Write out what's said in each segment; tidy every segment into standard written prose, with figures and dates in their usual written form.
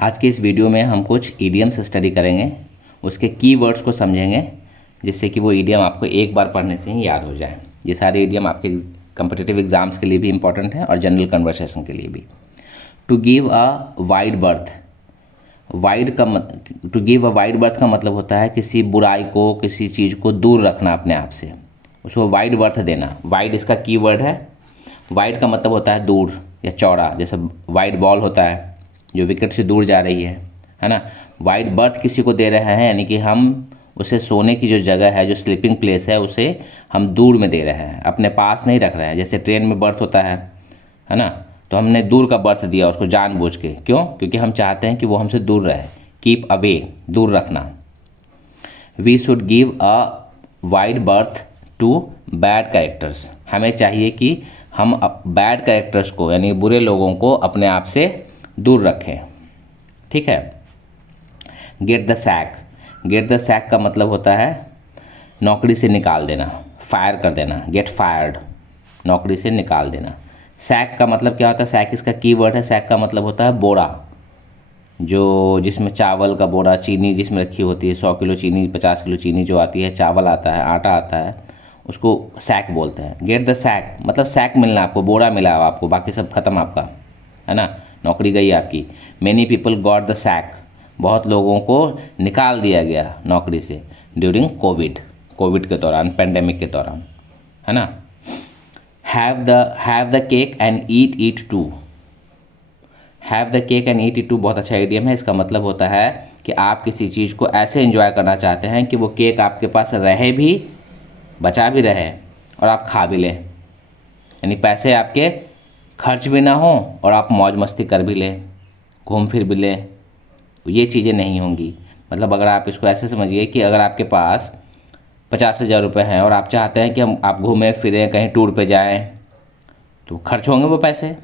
आज के इस वीडियो में हम कुछ ईडियम्स स्टडी करेंगे, उसके कीवर्ड्स को समझेंगे, जिससे कि वो ईडियम आपको एक बार पढ़ने से ही याद हो जाए। ये सारे ईडियम आपके कम्पिटिटिव एग्जाम्स के लिए भी इंपॉर्टेंट है और जनरल कन्वर्सेशन के लिए भी। To give a wide berth, to give a wide berth का मतलब होता है किसी बुराई को, किसी चीज़ को दूर रखना अपने आप से, उसको वाइड बर्थ देना। वाइड इसका कीवर्ड है। वाइड का मतलब होता है दूर या चौड़ा, जैसे वाइड बॉल होता है जो विकेट से दूर जा रही है ना। वाइड बर्थ किसी को दे रहे हैं, यानी कि हम उसे सोने की जो जगह है, जो स्लीपिंग प्लेस है, उसे हम दूर में दे रहे हैं, अपने पास नहीं रख रहे हैं। जैसे ट्रेन में बर्थ होता है ना, तो हमने दूर का बर्थ दिया उसको जानबूझ के। क्यों? क्योंकि हम चाहते हैं कि वो हमसे दूर रहे। कीप अवे, दूर रखना। We should give a wide berth to bad characters, हमें चाहिए कि हम बैड कैरेक्टर्स को, यानी बुरे लोगों को अपने आप से दूर रखें। ठीक है। Get the sack, get the sack का मतलब होता है नौकरी से निकाल देना, फायर कर देना। गेट फायर्ड, नौकरी से निकाल देना। सैक का मतलब क्या होता है? सैक इसका कीवर्ड है। सैक का मतलब होता है बोरा, जो जिसमें चावल का बोरा, चीनी जिसमें रखी होती है, 100 किलो चीनी, 50 किलो चीनी जो आती है, चावल आता है, आटा आता है, उसको सैक बोलते हैं। गेट द सैक मतलब सैक मिलना, आपको बोरा मिला आपको, बाकी सब खत्म आपका, है ना, नौकरी गई आपकी। Many people got the sack, बहुत लोगों को निकाल दिया गया नौकरी से ड्यूरिंग कोविड, कोविड के दौरान, पेंडेमिक के दौरान, है ना। Have the cake and eat it too, have the cake and eat it too बहुत अच्छा आइडियम है। इसका मतलब होता है कि आप किसी चीज़ को ऐसे एंजॉय करना चाहते हैं कि वो केक आपके पास रहे भी, बचा भी रहे, और आप खा भी लें, यानी पैसे आपके खर्च भी ना हो और आप मौज मस्ती कर भी लें, घूम फिर भी लें। ये चीज़ें नहीं होंगी। मतलब अगर आप इसको ऐसे समझिए कि अगर आपके पास 50,000 रुपये हैं और आप चाहते हैं कि आप घूमें फिरें, कहीं टूर पे जाएं, तो खर्च होंगे वो पैसे।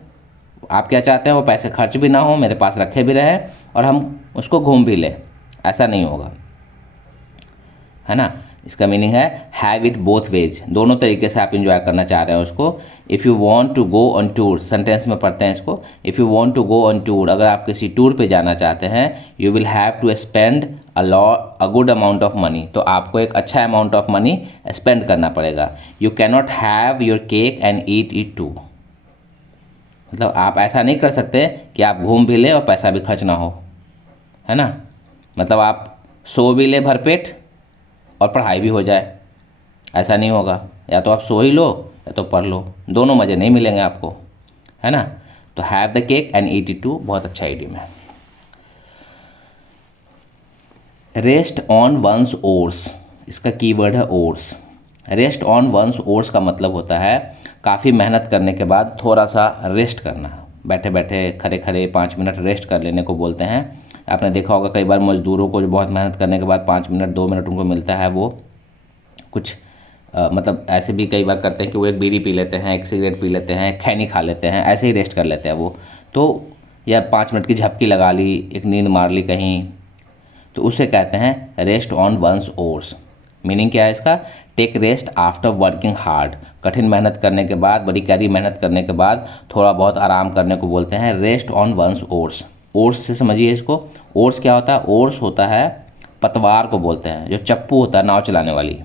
आप क्या चाहते हैं? वो पैसे खर्च भी ना हो, मेरे पास रखे भी रहे और हम उसको घूम भी लें। ऐसा नहीं होगा, है ना। इसका मीनिंग है हैव इट बोथ वेज, दोनों तरीके से आप इंजॉय करना चाह रहे हैं उसको। If you want to go on tour, sentence में पढ़ते हैं इसको। If you want to go on tour, अगर आप किसी टूर पे जाना चाहते हैं, you will have to spend a good amount of money, तो आपको एक अच्छा अमाउंट ऑफ मनी स्पेंड करना पड़ेगा। You cannot have your cake and eat it too, मतलब आप ऐसा नहीं कर सकते कि आप घूम भी ले और पैसा भी खर्च ना हो, है ना। मतलब आप सो भी ले भरपेट और पढ़ाई भी हो जाए, ऐसा नहीं होगा। या तो आप सो ही लो या तो पढ़ लो, दोनों मज़े नहीं मिलेंगे आपको, है ना। तो have the cake and eat it too बहुत अच्छा आइडियम है। रेस्ट ऑन वंस ओर्स, इसका कीवर्ड है oars. Rest on one's oars का मतलब होता है काफ़ी मेहनत करने के बाद थोड़ा सा रेस्ट करना, बैठे बैठे खड़े खड़े 5 मिनट रेस्ट कर लेने को बोलते हैं। आपने देखा होगा कई बार मज़दूरों को जो बहुत मेहनत करने के बाद 5 मिनट 2 मिनट उनको मिलता है, वो कुछ मतलब ऐसे भी कई बार करते हैं कि वो एक बीड़ी पी लेते हैं, एक सिगरेट पी लेते हैं, खैनी खा लेते हैं, ऐसे ही रेस्ट कर लेते हैं वो तो, या 5 मिनट की झपकी लगा ली, एक नींद मार ली कहीं, तो उसे कहते हैं rest on one's oars. Meaning क्या है इसका? Take rest after working hard, कठिन मेहनत करने के बाद, बड़ी कड़ी मेहनत करने के बाद थोड़ा बहुत आराम करने को बोलते हैं rest on one's oars. Oars से समझिए इसको। ओर्स क्या होता है? ओर्स होता है पतवार को बोलते हैं, जो चप्पू होता है नाव चलाने वाली,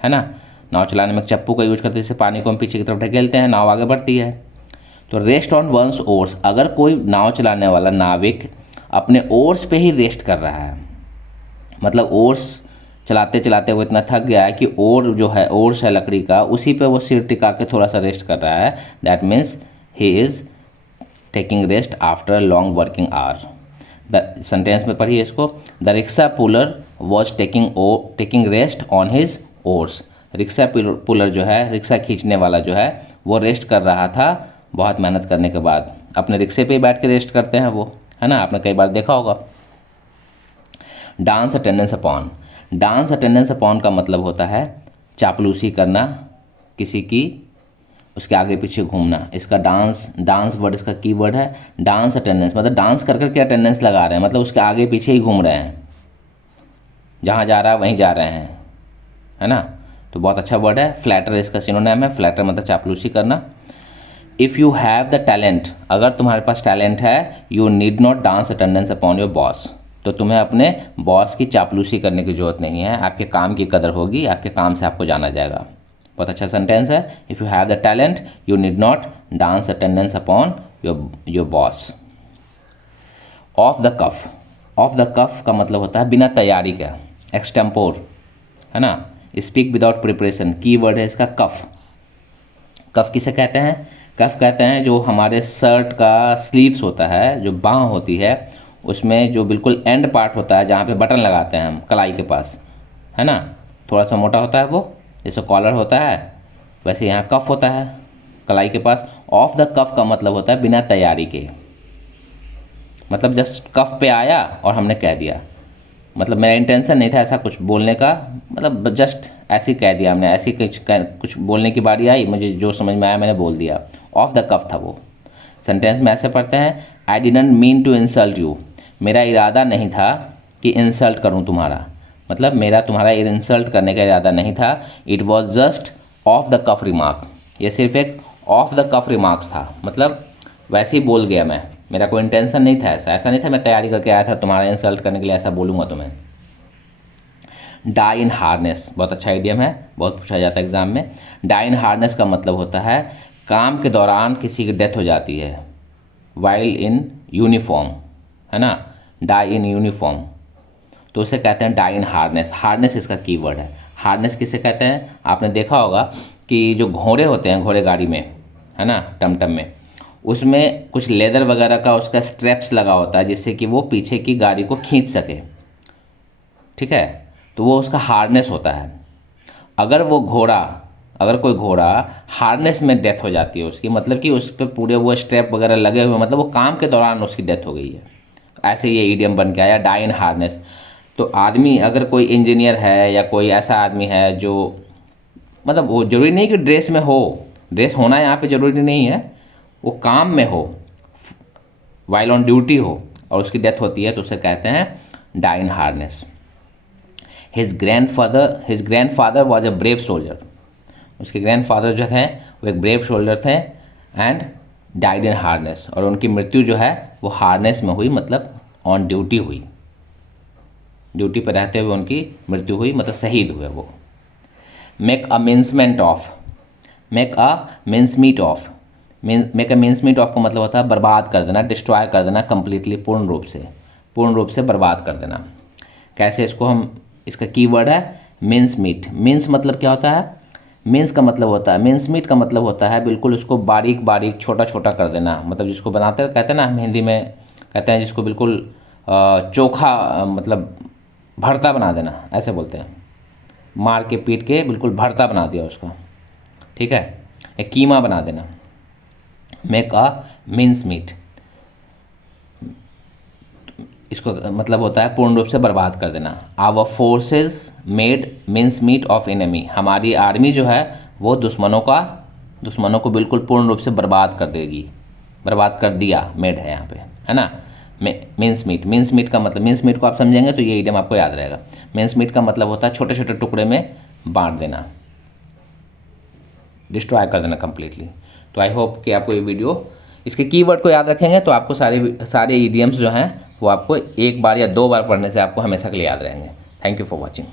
है ना। नाव चलाने में चप्पू का यूज करते हैं, जिससे पानी को हम पीछे की तरफ ढकेलते हैं, नाव आगे बढ़ती है। तो रेस्ट ऑन वंस ओर्स, अगर कोई नाव चलाने वाला नाविक अपने ओर्स पे ही रेस्ट कर रहा है, मतलब ओर्स चलाते चलाते वो इतना थक गया है कि ओर जो है, ओर्स है लकड़ी का, उसी पे वो सिर टिका के थोड़ा सा रेस्ट कर रहा है, that means he is taking rest after long working hour. The sentence में पढ़िए इसको। The rickshaw puller was taking rest on his ores. Rickshaw puller जो है, रिक्शा खींचने वाला जो है, वो रेस्ट कर रहा था बहुत मेहनत करने के बाद। अपने रिक्शे पे ही बैठ के रेस्ट करते हैं वो, है ना, आपने कई बार देखा होगा। Dance attendance upon, dance attendance upon का मतलब होता है चापलूसी करना किसी की, उसके आगे पीछे घूमना। इसका डांस वर्ड इसका कीवर्ड है। डांस अटेंडेंस मतलब डांस कर करके अटेंडेंस लगा रहे हैं, मतलब उसके आगे पीछे ही घूम रहे हैं, जहाँ जा रहा है वहीं जा रहे हैं, है ना। तो बहुत अच्छा वर्ड है। फ्लैटर इसका सिनोनिम है। फ्लैटर मतलब चापलूसी करना। If you have the talent, अगर तुम्हारे पास टैलेंट है, you need not dance attendance upon your boss, तो तुम्हें अपने बॉस की चापलूसी करने की ज़रूरत नहीं है, आपके काम की कदर होगी, आपके काम से आपको जाना जाएगा। बहुत अच्छा सेंटेंस है। If you have the talent you need not dance attendance upon your boss. Off the cuff, off the cuff का मतलब होता है बिना तैयारी का, एक्सटेम्पोर, है ना। स्पीक विदाउट प्रिपरेशन, की वर्ड है इसका कफ। कफ किसे कहते हैं? कफ कहते हैं जो हमारे शर्ट का स्लीव्स होता है, जो बाँह होती है, उसमें जो बिल्कुल एंड पार्ट होता है जहाँ पे बटन लगाते हैं हम कलाई के पास, है ना, थोड़ा सा मोटा होता है वो, जैसे कॉलर होता है वैसे यहाँ कफ होता है कलाई के पास। ऑफ द कफ का मतलब होता है बिना तैयारी के, मतलब जस्ट कफ पे आया और हमने कह दिया, मतलब मेरा इंटेंशन नहीं था ऐसा कुछ बोलने का, मतलब जस्ट ऐसे ही कह दिया हमने, ऐसी कुछ बोलने की बारी आई, मुझे जो समझ में आया मैंने बोल दिया, ऑफ द कफ था वो। सेंटेंस में ऐसे पढ़ते हैं, I didn't mean to insult you, मेरा इरादा नहीं था कि इंसल्ट करूं तुम्हारा, मतलब मेरा तुम्हारा इंसल्ट करने का इरादा नहीं था। It was just off the cuff remark, ये सिर्फ एक ऑफ द कफ रिमार्क्स था, मतलब वैसे ही बोल गया मैं, मेरा कोई इंटेंशन नहीं था, ऐसा नहीं था मैं तैयारी करके आया था तुम्हारा इंसल्ट करने के लिए ऐसा बोलूँगा तुम्हें। डाई इन हार्नेस, बहुत अच्छा आइडियम है, बहुत पूछा जाता है एग्जाम में। डाई इन हार्नेस का मतलब होता है काम के दौरान किसी की डेथ हो जाती है, वाइल इन यूनिफॉर्म, है ना, डाई इन यूनिफॉर्म, तो उसे कहते हैं डाई इन हार्नेस। हार्नेस इसका कीवर्ड है। हार्नेस किसे कहते हैं? आपने देखा होगा कि जो घोड़े होते हैं, घोड़े गाड़ी में, है ना, टमटम में, उसमें कुछ लेदर वगैरह का उसका स्ट्रैप्स लगा होता है जिससे कि वो पीछे की गाड़ी को खींच सके, ठीक है, तो वो उसका हार्नेस होता है। अगर कोई घोड़ा हार्नेस में डेथ हो जाती है उसकी, मतलब कि उस पर पूरे वो स्ट्रैप वगैरह लगे हुए, मतलब वो काम के दौरान उसकी डेथ हो गई है, ऐसे ये ईडियम बन के आया, डाई इन हार्नेस। तो आदमी, अगर कोई इंजीनियर है या कोई ऐसा आदमी है जो, मतलब वो जरूरी नहीं कि ड्रेस में हो, ड्रेस होना यहाँ पे ज़रूरी नहीं है, वो काम में हो, वाइल ऑन ड्यूटी हो और उसकी डेथ होती है, तो उसे कहते हैं die in harness. His grandfather was a brave soldier, उसके ग्रैंडफादर जो थे वो एक ब्रेव सोल्जर थे, एंड डाइड इन हार्नेस, और उनकी मृत्यु जो है वो हार्नेस में हुई, मतलब ऑन ड्यूटी हुई, ड्यूटी पर रहते हुए उनकी मृत्यु हुई, मतलब शहीद हुए वो। Make a mincemeat of, make a mincemeat of, make a mincemeat of का मतलब होता है बर्बाद कर देना, डिस्ट्रॉय कर देना कंप्लीटली, पूर्ण रूप से बर्बाद कर देना। कैसे इसको हम, इसका कीवर्ड है मिन्स मीट। मिन्स मतलब क्या होता है? मिन्स का मतलब होता है, मिन्स मीट का मतलब होता है बिल्कुल उसको बारीक बारीक छोटा छोटा कर देना, मतलब जिसको बनाते कहते हैं ना, हम हिंदी में कहते हैं जिसको बिल्कुल चोखा, मतलब भरता बना देना, ऐसे बोलते हैं, मार के पीट के बिल्कुल भरता बना दिया उसका, ठीक है, एक कीमा बना देना। मेक अ मिन्स मीट, इसको मतलब होता है पूर्ण रूप से बर्बाद कर देना। Our forces made mincemeat of enemy, हमारी आर्मी जो है वो दुश्मनों को बिल्कुल पूर्ण रूप से बर्बाद कर देगी, बर्बाद कर दिया, मेड है यहाँ पे, है ना। मिन्स मीट का मतलब, मिन्स मीट को आप समझेंगे तो ये इडियम आपको याद रहेगा। मिन्स मीट का मतलब होता है छोटे छोटे टुकड़े में बांट देना, डिस्ट्रॉय कर देना कंप्लीटली। तो आई होप कि आपको ये वीडियो, इसके कीवर्ड को याद रखेंगे तो आपको सारे ईडियम्स जो हैं वो आपको एक बार या दो बार पढ़ने से आपको हमेशा के लिए याद रहेंगे। Thank you for watching.